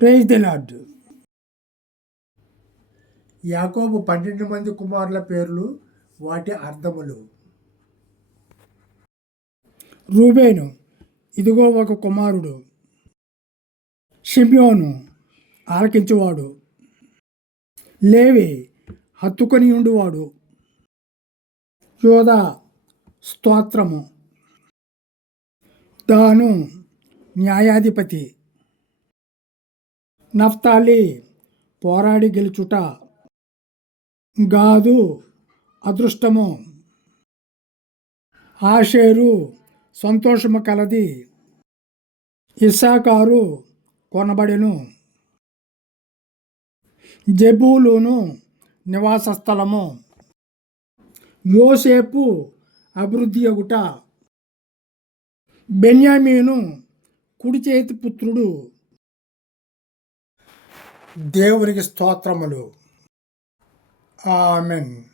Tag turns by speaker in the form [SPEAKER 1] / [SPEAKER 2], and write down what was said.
[SPEAKER 1] Praise the lord యాకోబు పన్నెండు మంది కుమారుల పేర్లు వాటి అర్థములు. రూబేను ఇదిగో ఒక కుమారుడు. షిమ్యోను ఆలకించువాడు. లేవి హత్తుకొని ఉండువాడు. యోధ స్తోత్రము. దాను న్యాయాధిపతి. నఫ్తాలి పోరాడి గెలుచుట గాదు అదృష్టము. ఆషేరు సంతోషము కలది. ఇస్సాకారు కొనబడెను. జబూలును నివాస స్థలము యోసేపు అభివృద్ధి అగుట బెన్యామీను కుడి చేతి పుత్రుడు దేవునికి స్తోత్రములు. ఆమెన్.